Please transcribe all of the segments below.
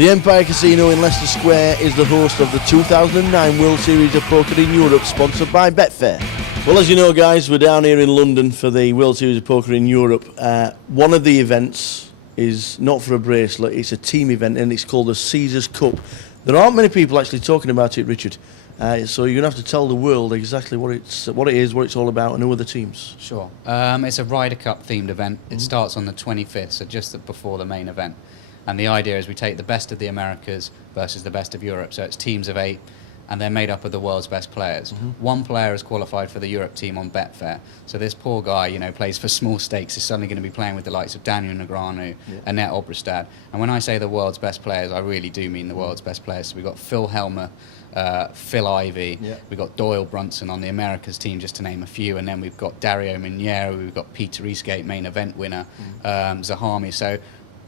The Empire Casino in Leicester Square is the host of the 2009 World Series of Poker in Europe, sponsored by BetFair. Well, as you know, guys, we're down here in London for the World Series of Poker in Europe. One of the events is not for a bracelet, it's a team event, and it's called the Caesars Cup. There aren't many people actually talking about it, Richard. So you're going to have to tell the world exactly what it is, what it's all about, and who are the teams. Sure. It's a Ryder Cup themed event. It starts on the 25th, so just before the main event. And the idea is we take the best of the Americas versus the best of Europe. So it's teams of 8, and they're made up of the world's best players. One player has qualified for the Europe team on BetFair. So this poor guy, plays for small stakes, is suddenly going to be playing with the likes of Daniel Negreanu, Annette Obrestad. And when I say the world's best players, I really do mean the world's best players. So we've got Phil Helmuth, Phil Ivey, we've got Doyle Brunson on the Americas team, just to name a few, and then we've got Dario Minieri, we've got Peter Eastgate, main event winner, Zahami. So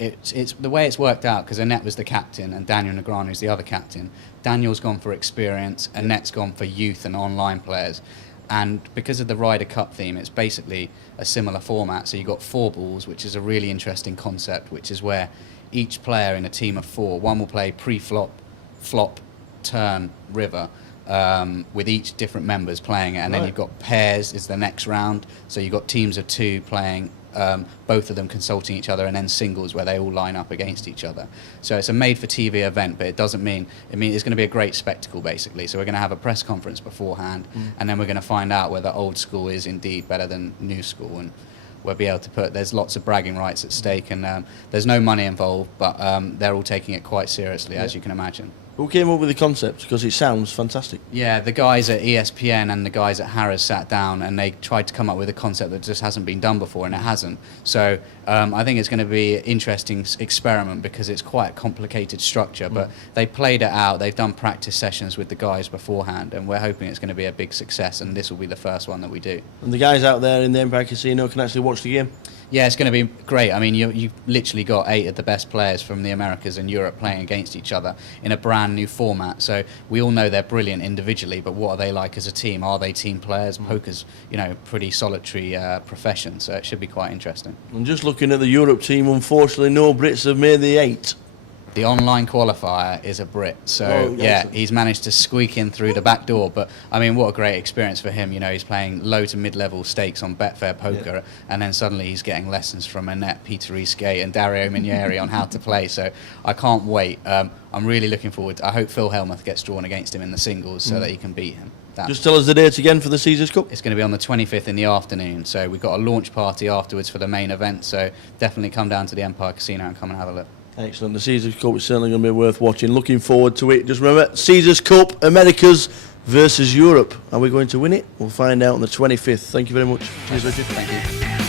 it's the way it's worked out, because Annette was the captain and Daniel Negreanu is the other captain. Daniel's gone for experience, Annette's gone for youth and online players. And because of the Ryder Cup theme, it's basically a similar format. So you've got 4 balls, which is a really interesting concept, which is where each player in a team of 4, one will play pre-flop, flop, turn, river, with each different members playing it, and then you've got pairs is the next round, so you've got teams of 2 playing, both of them consulting each other, and then singles where they all line up against each other. So it's a made-for-TV event, but it it's going to be a great spectacle, basically. So we're going to have a press conference beforehand, and then we're going to find out whether old school is indeed better than new school, and we'll be able to there's lots of bragging rights at stake, and there's no money involved, but they're all taking it quite seriously, as you can imagine. Who came up with the concept? Because it sounds fantastic. Yeah, the guys at ESPN and the guys at Harris sat down and they tried to come up with a concept that just hasn't been done before, and it hasn't. So I think it's going to be an interesting experiment, because it's quite a complicated structure, but they played it out, they've done practice sessions with the guys beforehand, and we're hoping it's going to be a big success, and this will be the first one that we do. And the guys out there in the Empire Casino can actually watch the game? Yeah, it's going to be great. I mean, you've literally got 8 of the best players from the Americas and Europe playing against each other in a brand new format. So we all know they're brilliant individually, but what are they like as a team? Are they team players? Poker's, pretty solitary profession, so it should be quite interesting. And just looking at the Europe team, unfortunately, no Brits have made the 8. The online qualifier is a Brit, so he's managed to squeak in through the back door. But I mean, what a great experience for him. He's playing low to mid-level stakes on BetFair Poker, and then suddenly he's getting lessons from Annette, Peter Eastgate, and Dario Minieri on how to play. So I can't wait. I'm really looking forward. I hope Phil Helmuth gets drawn against him in the singles so that he can beat him. Just tell us the date again for the Caesars Cup. It's going to be on the 25th in the afternoon. So we've got a launch party afterwards for the main event. So definitely come down to the Empire Casino and come and have a look. Excellent. The Caesars Cup is certainly going to be worth watching. Looking forward to it. Just remember, Caesars Cup, Americas versus Europe. Are we going to win it? We'll find out on the 25th. Thank you very much. Cheers, Richard. Thank you.